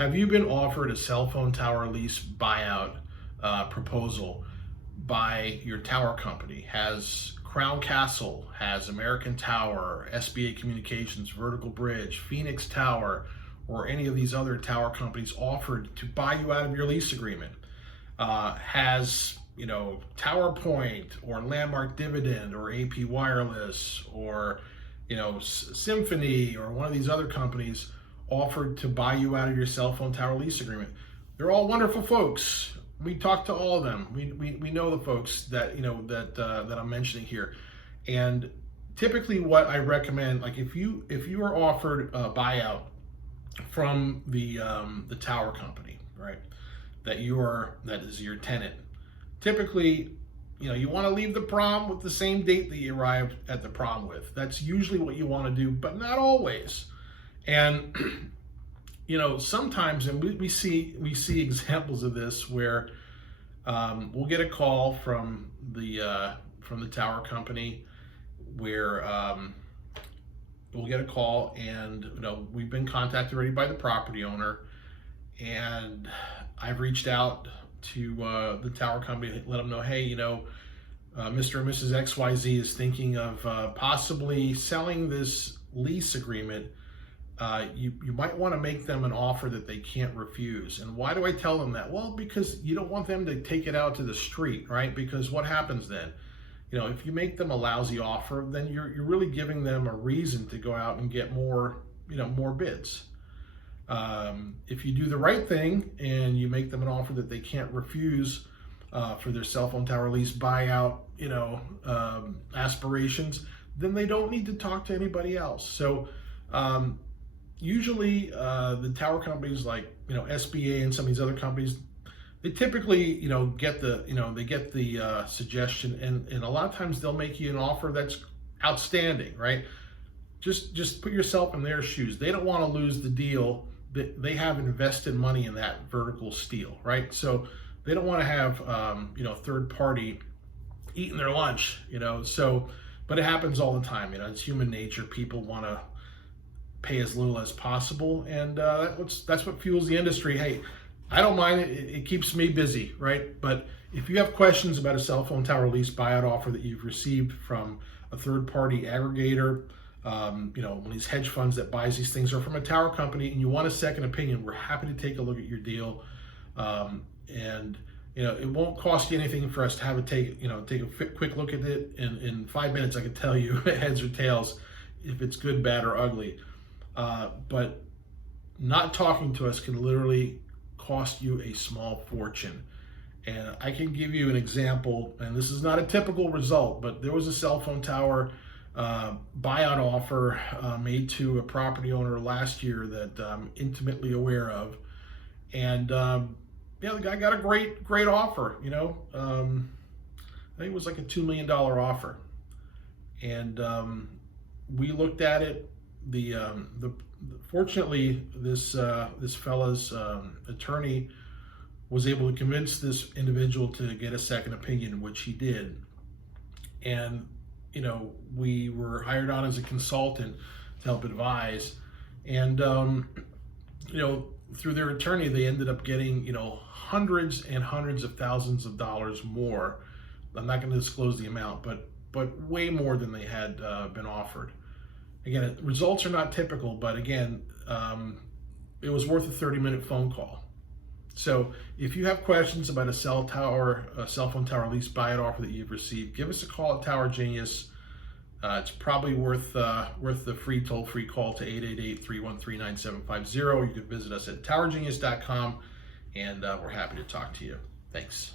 Have you been offered a cell phone tower lease buyout proposal by your tower company? Has Crown Castle, has American Tower, SBA Communications, Vertical Bridge, Phoenix Tower, or any of these other tower companies offered to buy you out of your lease agreement? Has Tower Point or Landmark Dividend or AP Wireless or Symphony or one of these other companies offered to buy you out of your cell phone tower lease agreement? They're all wonderful folks. We talk to all of them. We know the folks that that I'm mentioning here, and typically what I recommend, like if you are offered a buyout from the tower company, right, that is your tenant, typically you want to leave the prom with the same date that you arrived at the prom with. That's usually what you want to do, but not always. And sometimes, and we see examples of this where we'll get a call from the tower company where we'll get a call, and we've been contacted already by the property owner, and I've reached out to the tower company, let them know, hey, Mr. and Mrs. XYZ is thinking of possibly selling this lease agreement. You might want to make them an offer that they can't refuse. And why do I tell them that? Well, because you don't want them to take it out to the street, right? Because what happens then? If you make them a lousy offer, then you're really giving them a reason to go out and get more bids. If you do the right thing and you make them an offer that they can't refuse for their cell phone tower lease buyout, aspirations, then they don't need to talk to anybody else. So usually the tower companies like SBA and some of these other companies, they typically get the suggestion, and a lot of times they'll make you an offer that's outstanding, right? Just put yourself in their shoes. They don't want to lose the deal. They have invested money in that vertical steel, right? So they don't want to have third party eating their lunch, so, but it happens all the time. It's human nature. People want to pay as little as possible, and that's what fuels the industry. Hey, I don't mind it. It keeps me busy, right? But if you have questions about a cell phone tower lease buyout offer that you've received from a third party aggregator, one of these hedge funds that buys these things, or from a tower company, and you want a second opinion, we're happy to take a look at your deal. And it won't cost you anything for us to have a take a quick look at it. In 5 minutes, I can tell you heads or tails if it's good, bad, or ugly. But not talking to us can literally cost you a small fortune. And I can give you an example, and this is not a typical result, but there was a cell phone tower buyout offer made to a property owner last year that I'm intimately aware of, and the guy got a great offer. I think it was like a $2 million offer, and we looked at it. Fortunately, this fella's attorney was able to convince this individual to get a second opinion, which he did, and we were hired on as a consultant to help advise, and through their attorney, they ended up getting hundreds and hundreds of thousands of dollars more. I'm not going to disclose the amount, but way more than they had been offered. Again, results are not typical, but again, it was worth a 30-minute phone call. So if you have questions about a cell phone tower lease buyout offer that you've received, give us a call at Tower Genius. It's probably worth the free toll-free call to 888-313-9750. You can visit us at towergenius.com, and we're happy to talk to you. Thanks.